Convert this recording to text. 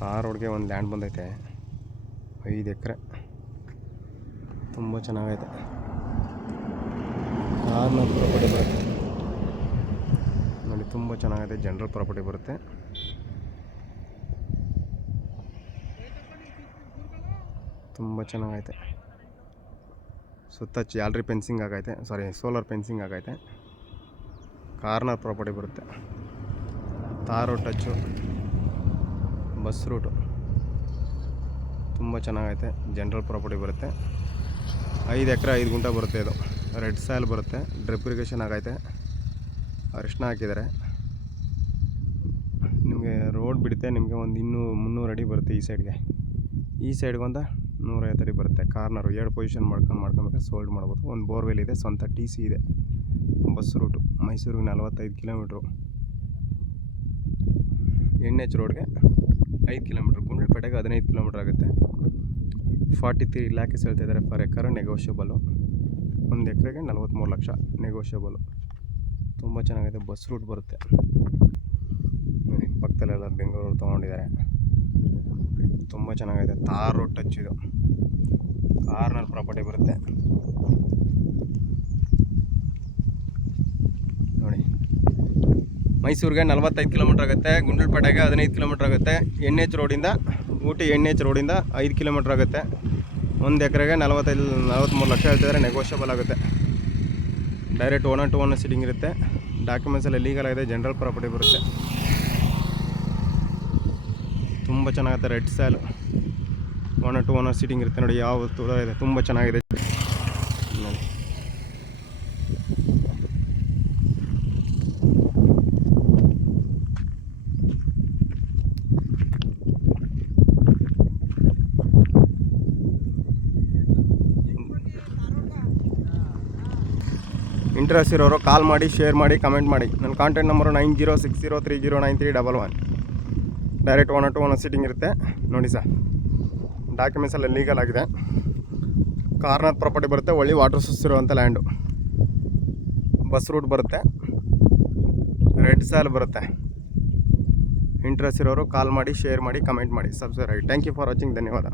ತಾರ್ ರೋಡ್ಗೆ ಒಂದು ಲ್ಯಾಂಡ್ ಬಂದೈತೆ 5 ಎಕರೆ. ತುಂಬ ಚೆನ್ನಾಗೈತೆ. ಕಾರ್ನರ್ ಪ್ರಾಪರ್ಟಿ ಬರುತ್ತೆ ನೋಡಿ, ತುಂಬ ಚೆನ್ನಾಗೈತೆ. ಜನರಲ್ ಪ್ರಾಪರ್ಟಿ ಬರುತ್ತೆ. ತುಂಬ ಚೆನ್ನಾಗೈತೆ. ಸುತ್ತ ಜಾಲರಿ ಫೆನ್ಸಿಂಗ್ ಆಗೈತೆ, ಸೋಲಾರ್ ಫೆನ್ಸಿಂಗ್ ಆಗೈತೆ. ಕಾರ್ನರ್ ಪ್ರಾಪರ್ಟಿ ಬರುತ್ತೆ. Tar road touch, bus route, ತುಂಬ ಚೆನ್ನಾಗೈತೆ. ಜನರಲ್ ಪ್ರಾಪರ್ಟಿ ಬರುತ್ತೆ. 5 ಎಕರೆ 5 ಗುಂಟ ಬರುತ್ತೆ. ಇದು ರೆಡ್ ಸಾಯಿಲ್ ಬರುತ್ತೆ. ಡ್ರಿಪ್ ಇರಿಗೇಷನ್ ಆಗೈತೆ. ಅರಿಶಿನ ಹಾಕಿದ್ದಾರೆ. ನಿಮಗೆ ರೋಡ್ ಬಿಡುತ್ತೆ. ನಿಮಗೆ ಒಂದು 300 ಅಡಿ ಬರುತ್ತೆ ಈ ಸೈಡ್ಗೆ. ಈ ಸೈಡ್ಗೆ ಒಂದು 150 ಅಡಿ ಬರುತ್ತೆ. ಕಾರ್ನರು 2 ಪೊಸಿಷನ್ ಮಾಡ್ಕೊಬೇಕಾದ್ರೆ ಸೋಲ್ಡ್ ಮಾಡ್ಬೋದು. ಒಂದು ಬೋರ್ವೆಲ್ ಇದೆ, ಸ್ವಂತ TC ಇದೆ. ಬಸ್ ರೂಟು ಮೈಸೂರಿಗೆ 45 ಕಿಲೋಮೀಟ್ರು. NH ರೋಡ್ಗೆ 5 ಕಿಲೋಮೀಟ್ರ್. ಗುಂಡ್ಲುಪೇಟೆಗೆ 15 ಕಿಲೋಮೀಟ್ರ್ ಆಗುತ್ತೆ. 43 ಲ್ಯಾಕ್ಸ್ ಹೇಳ್ತಿದ್ದಾರೆ ಫರ್ ಎಕರ್. ನೆಗೋಷಿಯಬಲು. 1 ಎಕರೆಗೆ 43 ಲಕ್ಷ ನೆಗೋಷಿಯಬಲು. ತುಂಬ ಚೆನ್ನಾಗಿದೆ. ಬಸ್ ರೂಟ್ ಬರುತ್ತೆ ನೋಡಿ. ಪಕ್ಕದಲ್ಲೆಲ್ಲ ಬೆಂಗಳೂರು ತೊಗೊಂಡಿದ್ದಾರೆ. ತುಂಬ ಚೆನ್ನಾಗಿದೆ. ತಾರ್ ರೋಡ್ ಟಚ್ ಇದು. ಕಾರ್ನರ್ ಪ್ರಾಪರ್ಟಿ ಬರುತ್ತೆ ನೋಡಿ. ಮೈಸೂರಿಗೆ 45 ಕಿಲೋಮೀಟ್ರ್ ಆಗುತ್ತೆ. ಗುಂಡ್ಲುಪೇಟೆಗೆ 15 ಕಿಲೋಮೀಟ್ರ್ ಆಗುತ್ತೆ. NH ರೋಡಿಂದ ಊಟಿ NH ರೋಡಿಂದ 5 ಕಿಲೋಮೀಟ್ರ್ ಆಗುತ್ತೆ. 1 ಎಕರೆಗೆ 43 ಲಕ್ಷ ಹೇಳ್ತಿದ್ದಾರೆ. ನೆಗೋಷಿಯಬಲ್ ಆಗುತ್ತೆ. ಡೈರೆಕ್ಟ್ 1 to 1 ಸೀಟಿಂಗ್ ಇರುತ್ತೆ. ಡಾಕ್ಯುಮೆಂಟ್ಸ್ ಎಲ್ಲ ಲೀಗಲ್ ಆಗಿದೆ. ಜನರಲ್ ಪ್ರಾಪರ್ಟಿ ಬರುತ್ತೆ. ತುಂಬ ಚೆನ್ನಾಗುತ್ತೆ. ರೆಡ್ ಸಾಯಿಲ್ 1 to 1 ಸೀಟಿಂಗ್ ಇರುತ್ತೆ ನೋಡಿ. ಯಾವ ಥರ ಇದೆ, ತುಂಬ ಚೆನ್ನಾಗಿದೆ ನೋಡಿ. ಇಂಟ್ರೆಸ್ಟ್ ಇರೋರು ಕಾಲ್ ಮಾಡಿ, ಶೇರ್ ಮಾಡಿ, ಕಮೆಂಟ್ ಮಾಡಿ. ನನ್ನ contact number 9060309311. Direct 1 to 1 seating ಇರುತ್ತೆ ನೋಡಿ ಸರ್. ಡಾಕ್ಯುಮೆಂಟ್ಸ್ ಎಲ್ಲ ಲೀಗಲ್ ಆಗಿದೆ. ಕಾರ್ನರ್ ಪ್ರಾಪರ್ಟಿ ಬರುತ್ತೆ. ಒಳ್ಳೆ ವಾಟರ್ ಸೋರ್ಸ್ ಇರುವಂಥ ಲ್ಯಾಂಡು. ಬಸ್ ರೂಟ್ ಬರುತ್ತೆ. ರೆಡ್ ಸಾಯಿಲ್ ಬರುತ್ತೆ. ಇಂಟ್ರೆಸ್ಟ್ ಇರೋರು ಕಾಲ್ ಮಾಡಿ, ಶೇರ್ ಮಾಡಿ, ಕಮೆಂಟ್ ಮಾಡಿ, ಸಬ್ಸ್ಕ್ರೈಬ್ ಆಗಿ. Thank you for watching. ಧನ್ಯವಾದ.